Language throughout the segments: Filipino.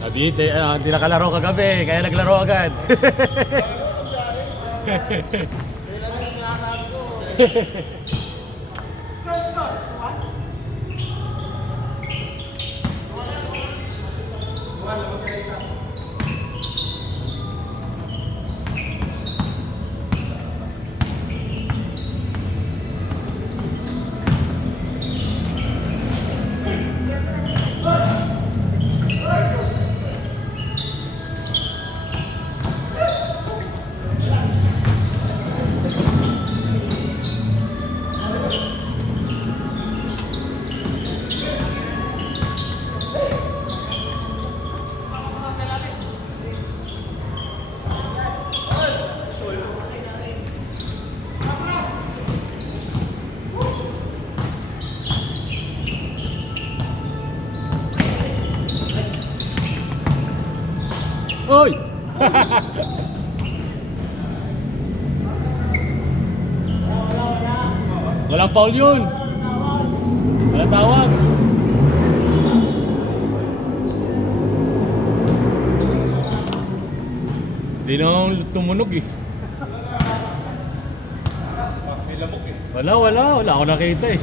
Cavite, hindi nakalaro kagabi, kaya naglaro agad. Oy! Walang foul yun. Walang tawag. Hindi na akong tumunog eh. May lamok eh. Wala ako nakita eh.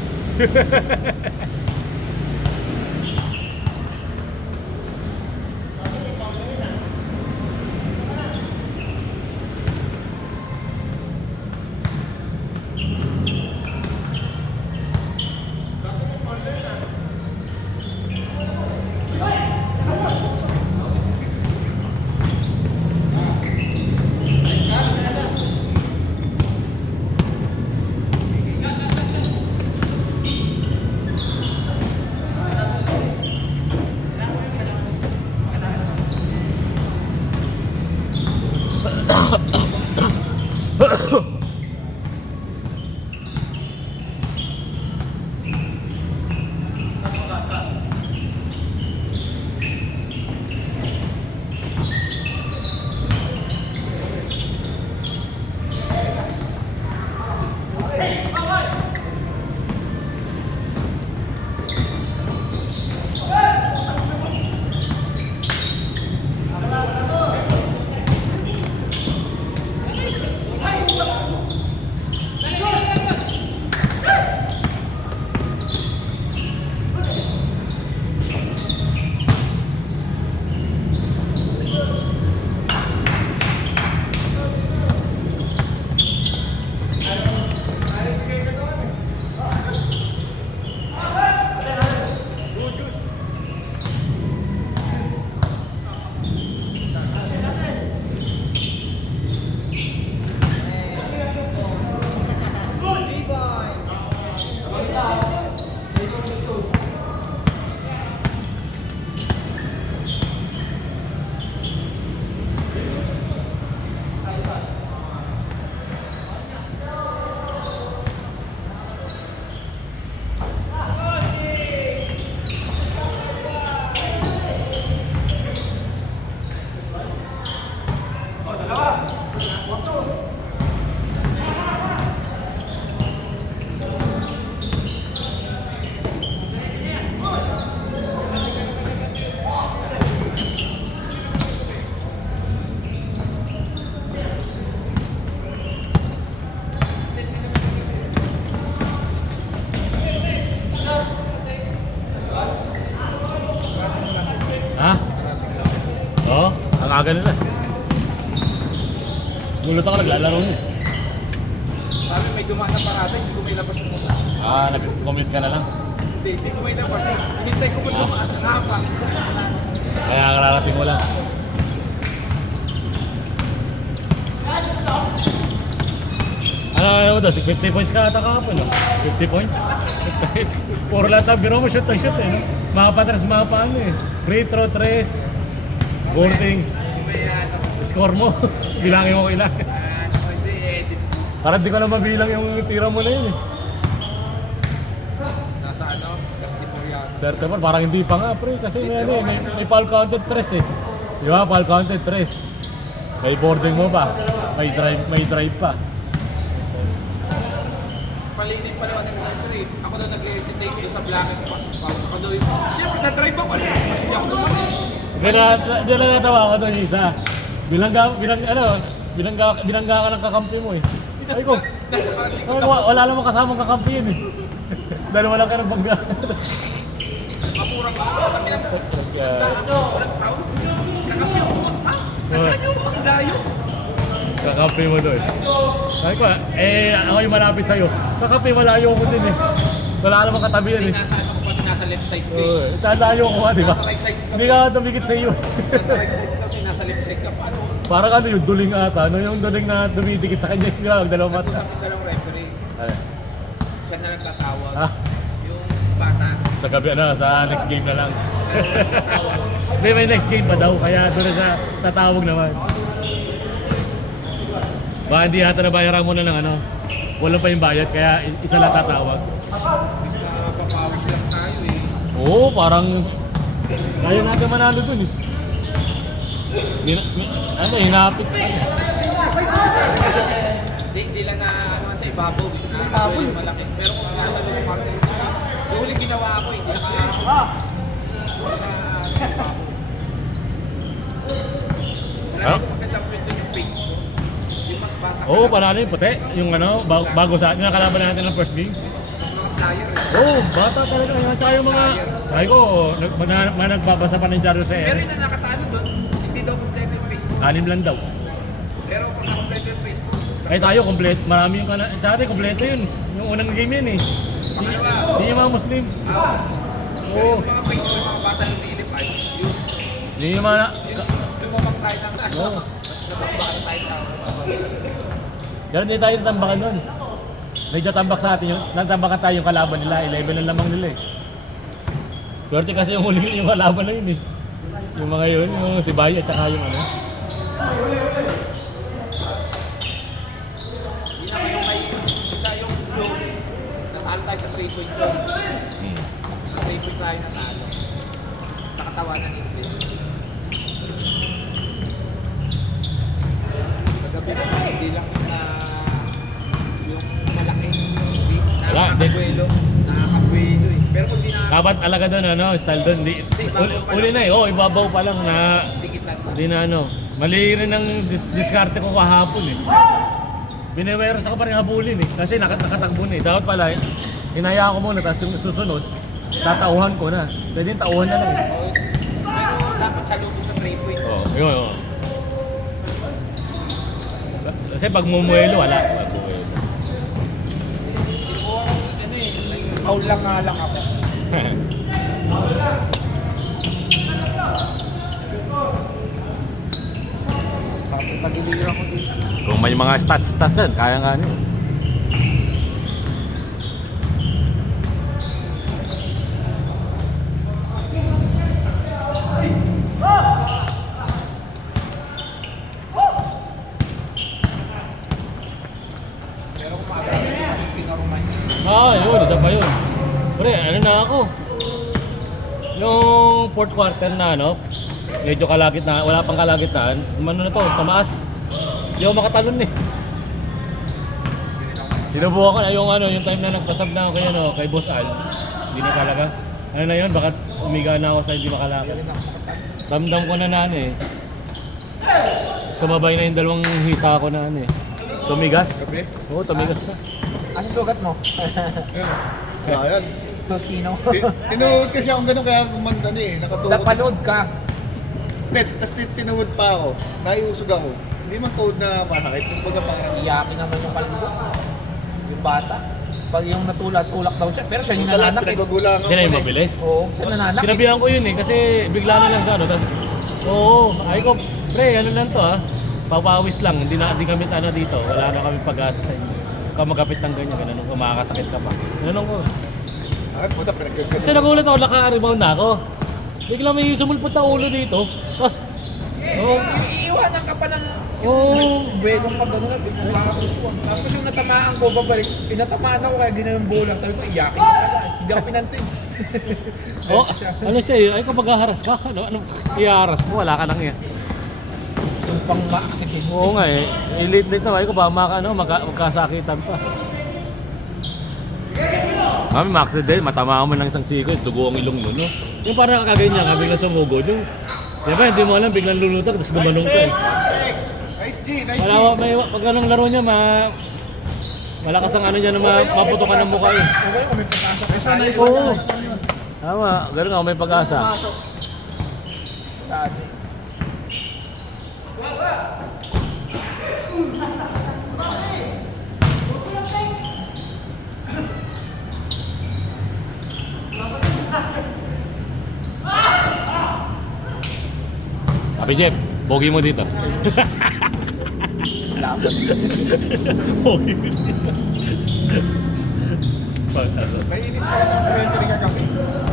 Ha? Oo, ang aga nila. Gulot ako, naglalaro niya. Sabi may dumaan na parada, hindi ko may labas yung mula. Nag-comment ka na lang. Hindi ko may labas. Hinintay ko pa dumaan sa kapak. Kaya kararating mo lang. Ano mo to? 50 points ka ata kahapon, no? 50 points? Puro lahat ang biro mo, shoot na shoot eh, no? Mga patres, mga paano eh. Free throw, tres, boarding. Score mo, bilangin mo ilan. Parang di ko na mabilang yung tira mo na yun eh. Nasa ano? 34 yata. 34, parang hindi pa nga pre, kasi may foul counted tres eh. Di ba? Foul counted tres. May boarding mo pa, may drive pa. Palitin pa naman yung referee. Ako na nag-hesitate ko sa blanket pa. Ako doon. Siyempre, na-drive ako. Hindi ako dumating. Diyan na natawa ako doon isa. Bilangga ka ng kakampi mo eh. Ay ko, wala namang kasamang kakampi yun eh. Dalawa lang ka ng bangga. Mapurang ka. Walang taon. Kakampi ako. Ang layo. Kakampi mo doon. Ay ko, ako yung malapit sa'yo. Kakampi, malayo ko din eh. Wala namang katabi yan eh. Nasa ano ko pa, nasa left side ko Oo, eh. saan layo ko ka, di ba? Nasa right side ka. Hindi ka tumikit sa iyo. Nasa right side ka, nasa left side ka. Paano? Parang ano yung duling ata, ano yung duling na dumidikit sa kanya, yung dalawang mata. Usap ng dalawang referee. Ay, Siya na nagtatawag. ah, Yung bata. sa gabi sa next game na lang. Hindi, may next game pa daw, kaya doon na siya tatawag naman. Baka hindi yata nabayaran mo na ng ano, walang pa yung bayad, kaya isa lang tatawag. Papawis lang tayo eh. Oo, parang kaya natin manalo dun eh. Hinapit ka. Di lang na ano, sa ibabaw eh. Ibabaw yung malaki. Pero kung sinasalo ko kami, yung huling ginawa ko eh. Marami ko magka-champion dun yung face ko. Yung mas bata. Oo, panalo yung puti. Yung ano, bago sa atin, nakalaban natin ng first game. Mga player eh. Oo, bata talaga. Yung tsaka yung mga, sabi ko, nagbabasa pa ng Jaro sa Pero yun na nakatalo dun, hindi daw kompleto yung face ko. 6 lang daw. Pero pag nakompleto yung face ko, Ay tayo, kompleto. Marami yung sa atin, kompleto yun. Yung unang game yan eh. Hindi yung mga Muslim. pero Oo. yung mga face ko, yung mga bata ng nilipay, yung Hindi yung mga, lumabang tayo ng oo. natambakan tayo sa Ganun din tayo natambakan nun. Medyo tambak sa atin yun. Natambakan tayo yung kalaban nila. 11 ang lamang nila eh. Swerte kasi yung huli yung kalaban na yun eh. Yung mga yun, yung si Bayi at saka yung ano. Hindi naman yung kay isa yung blue, natalo tayo sa 3-point ko. Sa 3-point tayo natalo. Sa katawanan ni Phil. Kagabi na hindi lang na yung malaki. Wala, Nakakabuelo. Nakakabuelo eh. Pero kung di na Dapat alaga doon, ano, style doon. Uli na eh, oh, ibabaw pa lang na, dikit lang. di na ano. Mali rin ang diskarte ko kahapon eh. Biniweros ako pa rin habulin eh. Kasi nakatakbo na eh. Dapat pala, hinaya ko muna, tapos yung susunod, tatauhan ko na. Pwede yung tauhan na lang eh. Pero dapat sa lubog sa 3-point. Oo, yun, oo. Kasi pag mumuelo, wala. Mumuelo. Sinukuha ko ano eh, foul lang nga lang ako. Sabi pag-ilira ko dito. Kung may mga stats yan, kaya nga niyo. Pero kung maagamit yung mga sinarumay. Yun, isa pa yun. Pre, ano na ako? Yung fourth quarter na ano, medyo kalagit na, wala pang kalagitnaan, ano na to, tumaas. Hindi ako makatalon eh. Sinubukan ko na yung ano, yung time na nagpasab na ako kay, ano, kay Boss Al. Hindi na talaga. Ano na yun, baka umiga na ako sa hindi makalakad. Damdam ko na ano eh. Sumabay na yung dalawang hita ko na ano eh. Tumigas. Oo, tumigas na. Ano sugat mo? Ayan. Tosino. Tinuhod kasi akong gano'n kaya gumanda na eh. Nakatuhod. Napalood ka. Tapos tinuhod pa ako. Naiusog ako. Hindi man tuhod na masakit. Yung baga parang Iyakin naman yung kalbo. Yung bata. Pag yung natulak daw siya. Pero siya yung nananak eh. pinagbagulangan Sila yung ko mabilis. Oo, siya nananak eh. Sinabihan ko yun eh, kasi bigla na lang siya, ano, tapos, oo, ay ko, pre, ano lang to papawis lang, hindi kami ano dito, wala na kami pag-asa sa inyo. Huwag ka magkapit ng ganyan, ganun, kung makakasakit ka pa. Ganun ko. Ay, puta, pinagkagano. Kasi nagulat ako, naka-rebound na ako. Bigla may sumulpot na ulo dito, tapos, Iiwanan ka pa ng oo, buwelong ka gano'n na. Tapos yung natamaan ko, babalik. Pinatamaan ako kaya ginawa yung bola. Sabi ko, iyakin ka pala. Hindi ako pinansin. oh, ano siya, ay kung maghaharas ka, ano, iharas mo, wala ka nang yan. Yung pang ma-accident. Oo nga eh, ilit-lit na, ay ko ba, magkasakitan pa. Kami ma-accident, matama mo ng isang siko, dugo ang ilong mo, no? Yung parang kakaganyan, kami na sumugod, yung Diba, hindi mo alam, biglang lulutang, tapos gumanong ka eh. Respect. Nice G, nice G. Wala, pag anong laro niya, malakas ang ano niya na maputukan ng mukha eh. Okay, kung may pagkasa pa tayo. Oo. Tama, ganun nga, may pag-asa. Pasok. Sabi Jeff, pogi mo dito. Pogi mo dito. Naiinis na rin ang cemetery kagabi.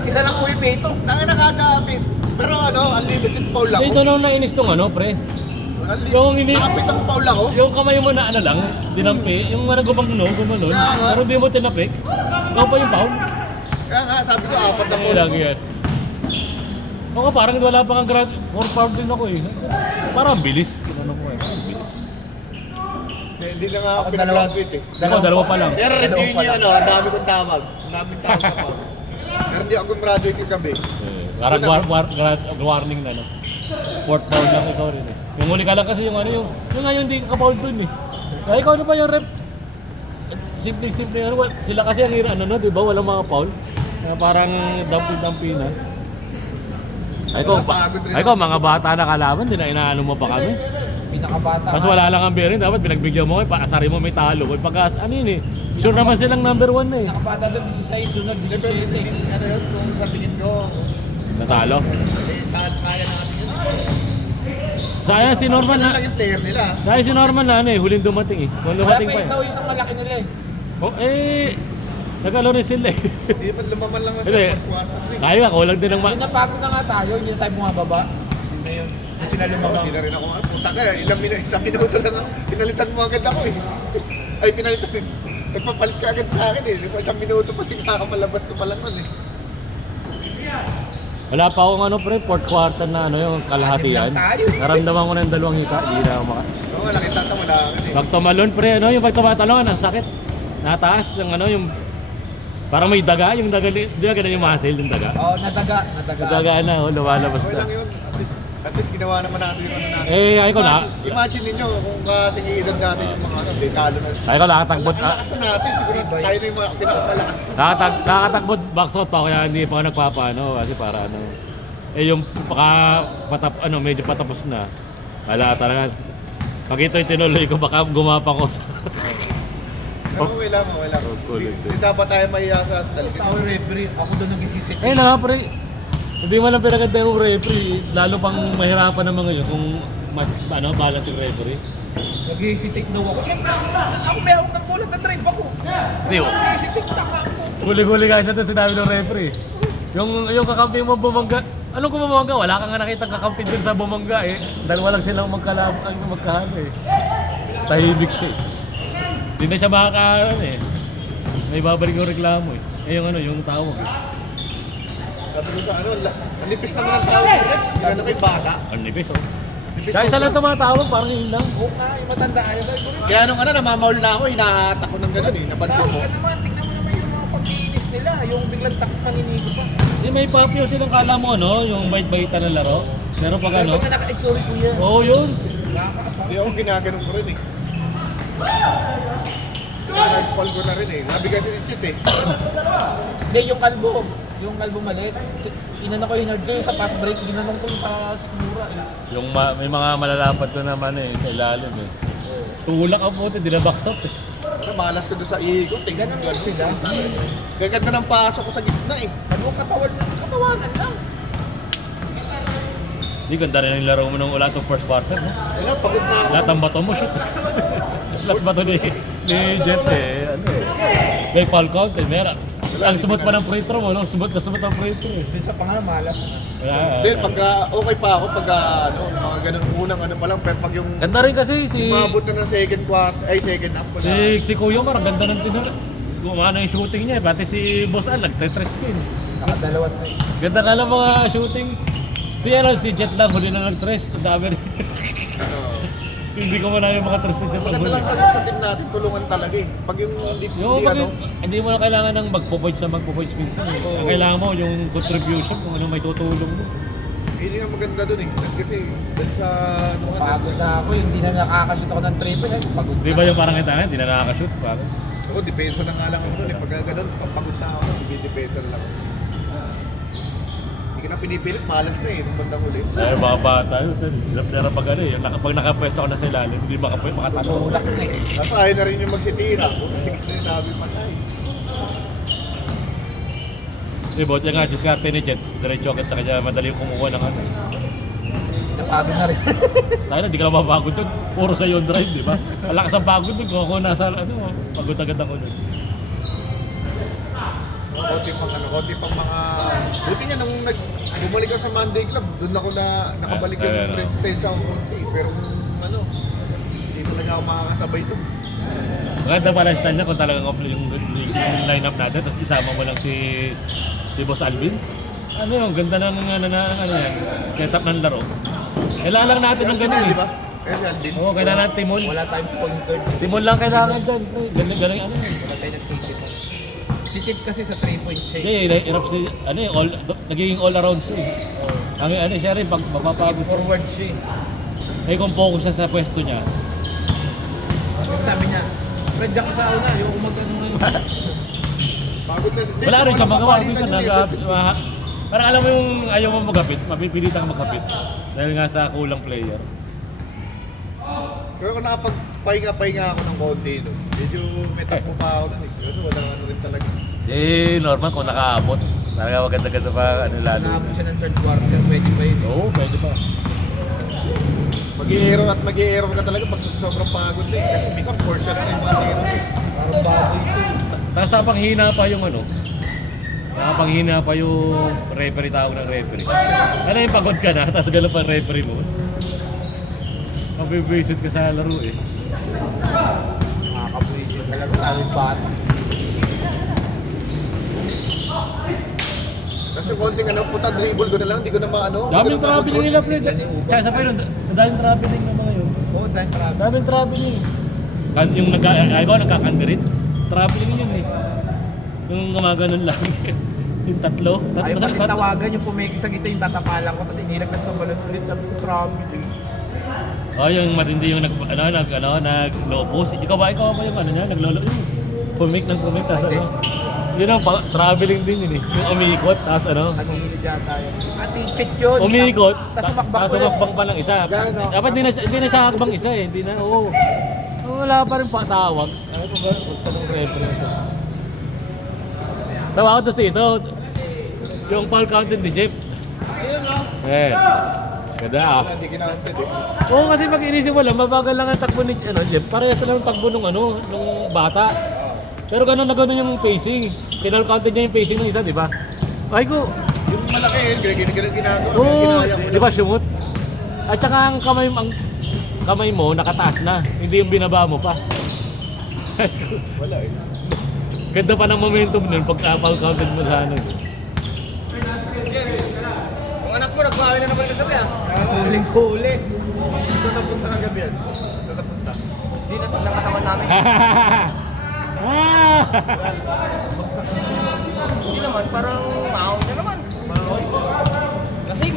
Isa lang po yung peto. Tangin na kakapit. Pero ano, unlimited foul ako. Ito nung nainis tong ano, pre. Yung ini- Nakapit ang foul ako. Yung kamay mo na ano lang, dinampi, yung marang gumagno, gumalon, pero di mo tinapik. Ikaw pa yung foul. Kaya nga, sabi ko, apat na Ay, foul. lagi yan. Oo, parang wala pa kang grad, 4 foul din ako eh. Parang bilis. Kinano ko eh, parang bilis. Hindi na nga ako pinagraduate eh. Ikaw, dalawa pa lang. Pero review niyo ano, ang dami kong tawag. Ang daming tawag na foul. Pero hindi ako gumraduate yung gabi. Parang warning na, no? 4th foul lang ikaw rin eh. Yung huli ka lang kasi yung ano yung nga yung hindi ka foul dun eh. Kaya ikaw na ba yung rep? Simple ano, sila kasi ang hira ano no, di ba? Walang mga foul. Parang dumpy na. Ay ko, mga bata na kalaban, di na inaano mo pa kami. Pinakabata. Tapos wala lang ang bearing, dapat pinagbigyan mo kayo, paasari mo may talo. Pag ano yun eh, sure naman silang number 1 na eh. Pinakabata doon 16, sunod Pero 17. ano yun, kung sa tingin ko, Natalo. kaya natin yun. Sayang si Norman Ano na, lang yung player nila. dahil si Norman na ano eh, huling dumating eh. Kung Wala dumating pa pa yung eh. daw yung isang malaki nila eh. Oh, nagalo rin sila eh. Hindi pa lumaman lang na Hindi. sa 4-3. Kaya kulang din ng Yung napagod na nga tayo, hindi na tayo bumababa. Hindi na yun. Kasi nalumabang. Hindi na rin ako. Puta ka, isang minuto lang ako. Pinalitan mo agad ako eh. Ay, pinalitan. Nagpapalit ka agad sa akin eh. Isang minuto pa din nakamalabas ko pa lang nun eh. Wala pa akong ano pre, 4th quarter na ano yung kalahatian. Anim lang tayo. Naramdaman ko na yung dalawang hita, hindi na ako maka... Oo, nakita ko wala ka eh. Pag tumalon pre, ano yung pag tumatalon, ang sakit. Nataas ng ano yung... Parang may daga, yung daga, di ba ganun yung muscle yung daga? Oo, nadaga. Daga na, lumalabas Okay na. lang yun. At least ginawa naman natin yung ano natin. Ay ko na, Imagine ninyo kung sige edad natin yung mga ano, dekalo na. ay ko nakatagbot, Ang lakas na natin. Siguro tayo na yung mga pinakamalakas. nakatagbot box out pa, kaya hindi pa ako nagpapaano, kasi para ano... yung medyo patapos na. Wala talaga. Pag ito'y tinuloy ko, baka gumapang ko sa... Pero okay lang, okay lang. Cool, Hindi dapat tayo mahiya sa talaga. Ako referee, ako doon nag-iisip. Eh na pre, hindi mo lang pinaganda yung referee, lalo pang mahirapan ng mga yun kung balance yung referee. Nag-iisip daw ako. Siyempre, ako may hawak ng bola, na-drive ako. Hindi oh. Nag-iisip na ako. Huli-huli ka siya doon sinabi ng referee. Yung kakampi mo bumangga, anong kung bumangga? Wala kang nga nakitang kakampi doon sa bumangga eh. Dalawa lang silang magkahalo eh. Tahimik siya eh. Hindi na siya makakaano eh. May babalik yung reklamo eh. Yung tawag eh. Sabi ko sa ano, ang nipis naman ang tawag ko rin. Sila na may bata. Ang nipis oh. Nipis Dahil sa lang tumatawag, parang yun lang. Oo nga, yung matanda ayaw. Kaya nung ano, namamaul na ako, hinahatak ko ng gano'n eh. Napansin Tawag mo. ka naman, tingnan mo naman yung mga pag-iinis nila. Yung biglang takot maninigo pa. Hindi may papyo silang kala mo ano, yung bait-baitan ng laro. Pero pag ano, Pag naka, ay sorry kuya. oo yun. Hindi ako ginaganon ko rin eh. Nag-fall ko na rin eh. Nabigas yung cheat eh. Hindi, yung kalbo. Yung kalbo maliit. Inano ko yung nerd ko sa fast break. Ginanong ko yung sa sikmura eh. Yung may mga malalapat na naman eh, sa ilalim eh. Tulak ang puti, dinabaksak eh. Ano, malas ko doon sa ikot eh. Ganun lang sila. Gaganda ng pasok ko sa gitna eh. Ano, katawanan lang. Hindi, ganda rin yung laro mo nung wala itong first quarter. No? Ano, pagod na ako. Lahat ng bato mo, shoot. Lahat bato ni Jet eh. Ano eh. May foul count eh, meron. Ang sumot pa ng free throw mo, no? Sumot ang free throw eh. Doon sa pangamalas. Hindi, pagka okay pa ako, pagka ano, mga ganun unang ano pa lang, pero pag yung Ganda rin kasi si... umabot na ng second quarter, ay second half ko na. Si Kuya Mar, ang ganda ng tinula. Gumana yung shooting niya eh. Pati si Boss Al, nagtetres din. Nakadalawan na eh. Ganda ka lang mga shooting. Si Jet lang, huli na nag-tres. Ang dami rin. Hindi ko muna yung mga tres ni Jet ang Maganda huli. lang kasi sa team natin, tulungan talaga eh. Pag yung Hindi mo na kailangan ng magpo-points minsan. Eh. Oo. Ang kailangan mo yung contribution kung ano may tutulong mo. Yun nga maganda dun eh. Kasi dun sa ano nga. Pagod na ako, hindi na nakakashoot ako ng triple. Pagod Di ba yung parang kita nga, hindi na nakakashoot? Parang. Ako, depensa na nga lang ako dun eh. Pagka ganun, papagod na ako, hindi depensa na lang ako. Hindi ka na pinipilit, malas na eh, nung bandang huli. Ay, mga bata yun. Hirap na pag ano eh. Pag nakapwesto ako na sa ilalim, hindi makatanong. tulak na eh. Tapos ayaw na rin yung magsitira. Kung six na yung sabi patay. Buti nga, diskarte ni Jet. Diretso agad sa kanya, madali yung kumuha ng ano. Napagod na rin. Tayo na, di ka na mapagod doon. Puro sa yung drive, di ba? Alakas ang pagod doon. Kung ako nasa, ano, pagod agad ako doon. Konti pang mga... Buti nga nung bumalik ako sa Monday Club, doon ako na nakabalik yung resistensya ko konti. Pero ano, hindi talaga ako makakasabay doon. Maganda pala yung style niya kung talagang off yung line-up natin. Tapos isama mo lang si Boss Alvin. Ano yung ganda ng ano yan, setup ng laro. Kailangan lang natin ng ganun Di eh. ba? Kaya si Alvin. Oo, kailangan natin timon. Wala tayong point guard. Timon lang kailangan dyan. Galing ano yun. Wala tayong nagtitip. Si Chit kasi sa 3-point siya. Hindi, hirap si, ano eh, nagiging all around siya eh. Ang ano, siya rin, pag mapapagod siya. Forward siya. Eh kung focus na sa pwesto niya, Sabi niya, Fred, diyan ka sa una, ayoko mag-ano ngayon. Pagod na. wala rin ka magawa. Napapalitan Minsan, yun eh. parang alam mo yung ayaw mo magkapit, mapipilitan ka magkapit. Dahil nga sa kulang player. Pero kung nakapagpahinga-pahinga ako ng konti, no, medyo may takbo pa ako nun eh. Pero wala ano rin talaga. Eh, normal kung nakaabot. Talaga maganda-ganda pa, ano lalo. Naabot siya ng third quarter, pwede pa yun. Oo, pwede pa. Mag-i-error at mag-i-error ka talaga pag sobrang pagod na eh. Kasi minsan 4 shot na yung mga error eh. Parang baboy ito. Tapos napanghina pa yung ano, nakapanghina pa yung referee, tawag ng referee. Ano yung pagod ka na, tapos gano'n pa ang referee mo. Mabibisit ka sa laro eh. Nakakabuisit talaga, tawag bata. Kasi yung konting ano, puta dribble ko na lang, hindi ko na maano. Daming traveling nila, Fred. Tsaka sa pero, daming traveling na mga yun. Oo, dahil travel. Daming traveling. Yung nagkakandirit, traveling yun eh. Yung gumaganon lang. Yung tatlo. Ayaw pa tawagan yung pumiki sa gita yung tatapalan ko, tapos inilagnas ng balon ulit, sabi ko, traveling. Oh, yung matindi yung nag-low post. Ikaw ba yung ano niya, naglolo yung pumik ng pumik, tapos ano. Yun ang traveling din yun eh. Yung umiikot, tapos ano. Sa gilid yata yun. Si Chit yun. Umiikot, Tapos sumakbang tapos ulit. sumakbang pa lang isa. Gano'n, no? Dapat di na siya hakbang isa eh. Hindi na, oo. Wala pa rin patawag. Ano ko ba? Pagtanong referee ito. Tawag ko to dito. Yung foul counted ni Jeff. Eh. Ganda ah. Hindi kinanted eh. Oo, kasi pag inisip mo lang, mabagal lang ang takbo ni Jeff. Parehas lang ang takbo nung bata. Pero gano'n na gano'n yung pacing. Kinal-counted niya yung pacing ng isa, di ba? Ay ko, Yung malaki eh, ganyan ginagawa. oo, Ginaya ko di ba sumot? At saka ang kamay mo nakataas na, hindi yung binaba mo pa. Wala eh. Ganda pa ng momentum nun pag foul-counted mo sa ano. Ang anak mo, nagbawi na naman kagabi ah. Huling-huli. Dito na punta kagabi yan. Dito na punta. Hindi na nakasama namin. Hindi naman, parang maaw na naman. Lasing.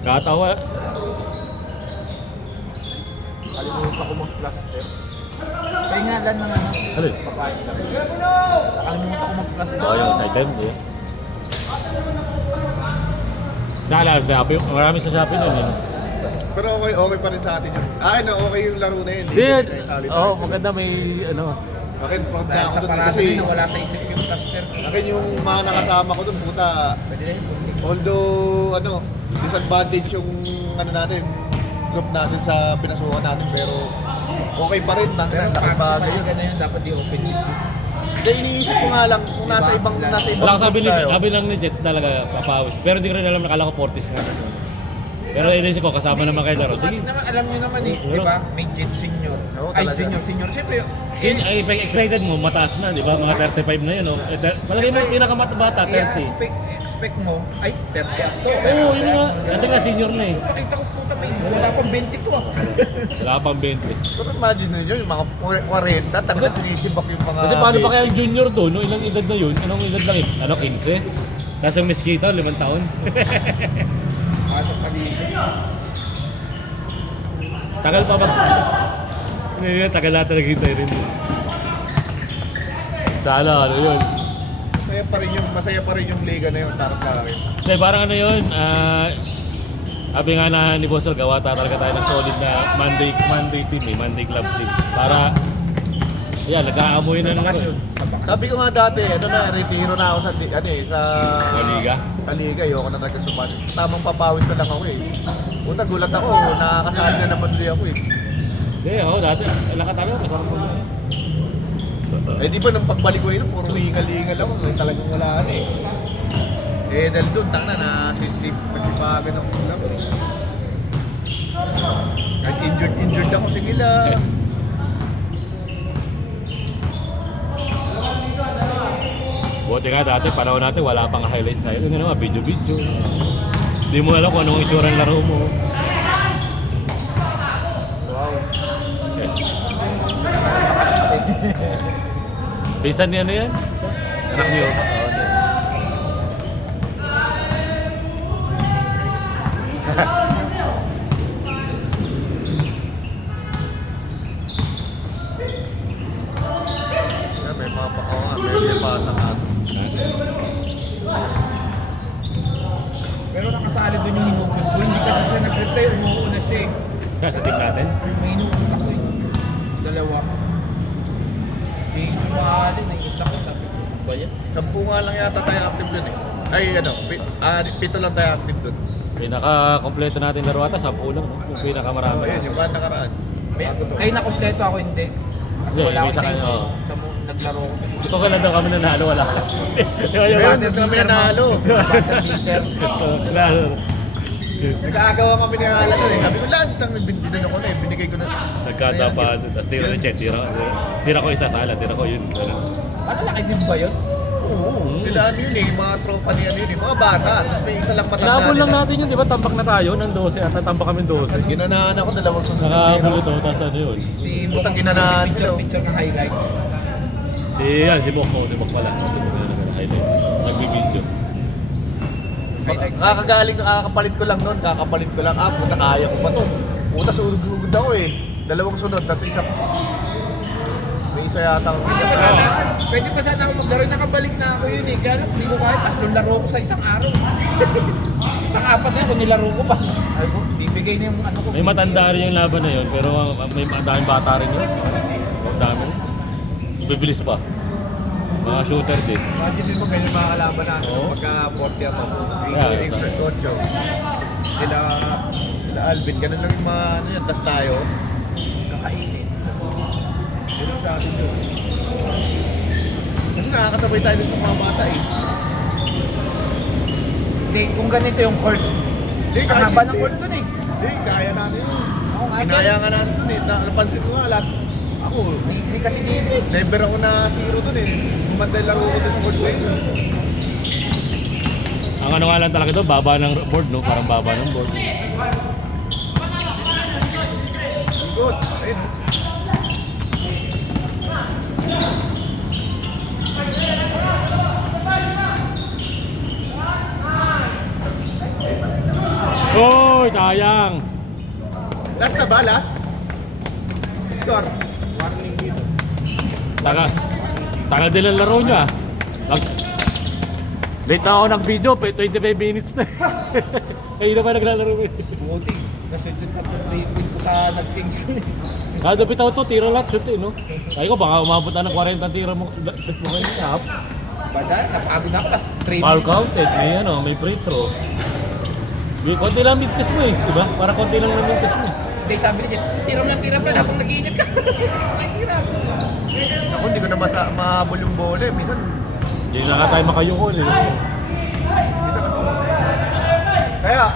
Katawa. Kalimutan ko mag-plaster. Kaya nga lang ng Ano? babae lang. Nakalimutan ko mag-plaster. Oh, yung side time, eh. Naalala sa Shopee, marami sa Shopee nun, eh. Pero okay pa rin sa atin yun. Okay yung laro na yun. Dude, Solid oh, tayo. maganda may ano. Akin, proud na Dahil ako sa dun parada kasi din, wala sa isip yung plaster. akin yung mga nakasama ko dun, puta. Pwede na yun. Although, disadvantage yung natin, group natin sa pinasukan natin, pero okay pa rin. Pero Laking pag bagay. ganun yun, dapat di open yun. Kaya iniisip ko nga lang kung nasa ibang Wala ko group tayo. sabi lang ni Jet talaga papawis. Pero di ko rin alam, nakala ko 40s nga. Pero inisip ko, kasama naman kayo laro. Sige. Naman, alam nyo naman eh, di ba? May Jet Senior. Oo, Ay, talaga. Senior. Siyempre, Ay, pag excited mo, mataas na, di ba? Mga 35 na yun, no? Malagay mo yung pinakamatbata, 30. expect mo, ay, 30 to. Oo, yun nga. Kasi nga senior na eh. Pakita ko puta, wala pang 20 to ah. Wala pang 20. Pero imagine nyo, yung mga 40, talaga tinisibak yung mga... Kasi paano pa kaya yung junior doon, no? Ilang edad na yun? Anong edad lang yun? Ano, 15? Tapos yung Mosquito, 5 taon. Ano sa liga? Tagal pa ba? Hindi, tagal natin naghintay rin. Sana, ano yun. Masaya pa rin yung liga na yun para sa akin. Hindi, parang ano yun, sabi nga na ni Bossel, gawa talaga tayo ng solid na Monday team Monday club team. Para, yan, nag-aamoy na naman. Sabi ko nga dati, retiro na ako sa Liga? Sa liga, ayoko na nagkasupan. Tamang papawis na lang ako eh. Puta, gulat ako, nakakasali na naman din ako eh. Hindi, ako dati, nakatagal, kasama ko. Eh di ba nang pagbalik ko rin, puro hingal-hingal ako, talagang wala na eh. Eh dahil doon, tanga na, masipagan ako lang eh. Kahit injured ako, sige lang. Buti nga dati, panahon natin, wala pang highlights sa'yo. Ano naman, video-video. Hindi mo alam kung anong itsura ng laro mo. Wow. Pinsan niya ano yan? Anak niyo? May mga pakawa, may bata ka. Pero nakasali doon yung hinugot ko. Hindi kasi siya nag-reply, umuuna siya eh. Kaya sa team natin? May hinugot ako eh. Dalawa. Hindi sumali na yung isa ko sabi ko. Ba yan? 10 nga lang yata tayo active dun eh. Ay ano, 7 lang tayo active dun. Pinaka-kompleto natin laro ata, 10 lang. No? Kung pinakamarami. Ayun, yung ba nakaraan. Bago to. Ay, nakompleto ako hindi. Kasi Hindi, wala may ako isa sa kayo, oo. sa naglaro ko sa Ito ka lang daw kami nanalo, wala. Ayun, Basta kami Peter, nanalo. Basta Peter. Nanalo. Nag-aagawa kami ni Alan dun eh. Sabi ko, lahat ng binigyan ako na eh. Binigay ko na. Nagkatapan, tapos tira ng Chet, tira ko isa sala, tira ko yun. Ano, laki din ba yun? Oo. Sila ano yun eh, mga tropa niya yun eh. Mga bata. Tapos may isa lang matanda. Inabol lang natin yun, di ba? Tambak na tayo ng 12 at tambak kami 12. Ginanahan ako, 2 sunod. Nakabulo to, tapos ano yun. Si Butang ginanahan sila. picture ng highlights. Si Bok pala. Si Bok na nag-highlight. Nagbibideo. Kakagaling, kakakapalit ko lang noon. Kakapalit ko lang. Puta, kaya ko pa to. Puta, sugod ako eh. 2 sunod, tapos isa. May isa yata ako. Pwede pa sana ako maglaro. Nakabalik na ako yun eh. Kaya lang, hindi ko kaya 3 laro ko sa isang araw. Pang-4 na kung nilaro ko pa. Ay ko, bibigay na yung ano ko. May matanda rin yung laban na yun, pero may daming bata rin yun. Ang dami. Bibilis pa. Mga shooter din. Imagine mo ganyan mga kalaban natin. Oo. Pagka 40 ako. Yeah, Insert Ocho. Sila Alvin, ganun lang yung mga ano yan. Tapos tayo. Kakainin. Ganun sa atin yun. Kasi nakakasabay tayo dun sa mga bata eh. Hindi, kung ganito yung court. Hindi, Ang haba ng court dun eh. Hindi, kaya natin yun. Oo nga, Kinaya nga natin dun eh. Napansin ko nga lahat. Ako, Maiksi kasi dito eh. never ako na zero dun eh. Kumandal laro ko dun sa court play. Ang ano nga lang talaga ito, baba ng board, no? Parang baba ng board. Good. Ayun. Oy, sayang! Last na ba? Last? Score. Tagal din ang laro niya. Late na ako ng video, 25 minutes na. Kaya na pa naglalaro mo. Buti. Kasi dun sa 3 point ko sa nag-change ko eh. Kada bitaw to, tira lahat, shoot eh, no? Ay ko, baka umabot na ng 40 tira mo, shoot mo kayo sa half. Bada, napagod na ako. Plus 3 Foul counted, may free throw. Konti lang mid-test mo eh, di ba? Para konti lang ng mid-test mo eh. Hindi, sabi niya, tira pa na habang nag-iinit ka. Ay, tira. Ako hindi ko na mahabol yung bola eh. Minsan, Hindi na nga tayo makayukon eh. isa kasi. Kaya,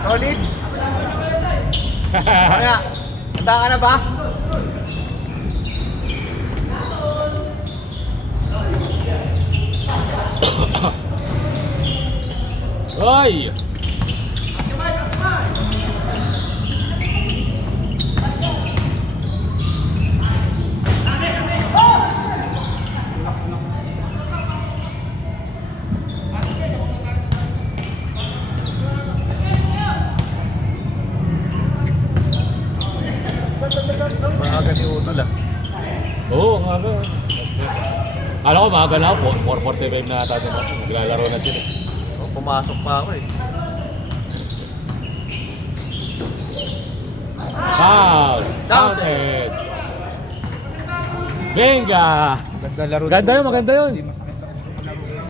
solid. Kaya, handa ka na ba? Hoy! umaga ni Utol ah. Oo, nga ba. Kala ko maaga na ako, 4:45 na ata din ako. Naglalaro na sila. Oh, pumasok pa ako eh. Foul! Counted! Venga! Ganda laro. Ganda yun, maganda yun. Hindi mas